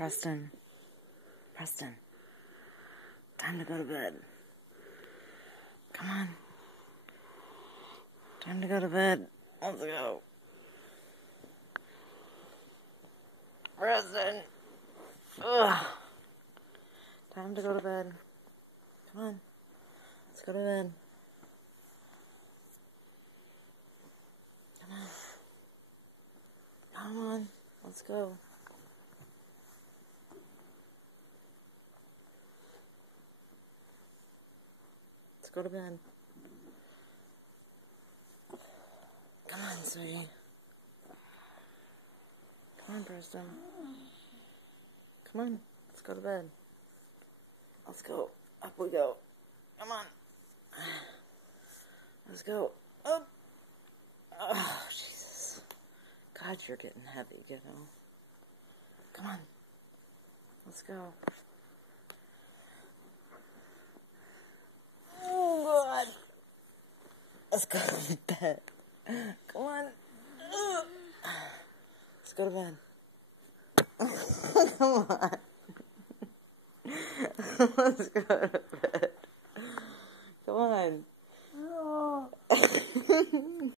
Preston. Preston. Time to go to bed. Come on. Time to go to bed. Let's go. Preston. Ugh. Time to go to bed. Come on. Let's go to bed. Come on. Come on. Let's go. Let's go to bed. Come on, sweetie. Come on, Preston. Come on. Let's go to bed. Let's go. Up we go. Come on. Let's go. Up. Oh, Jesus. God, you're getting heavy, you know. Come on. Let's go. Oh, God. Let's go to bed. Come on. Let's go to bed. Come on. Let's go to bed.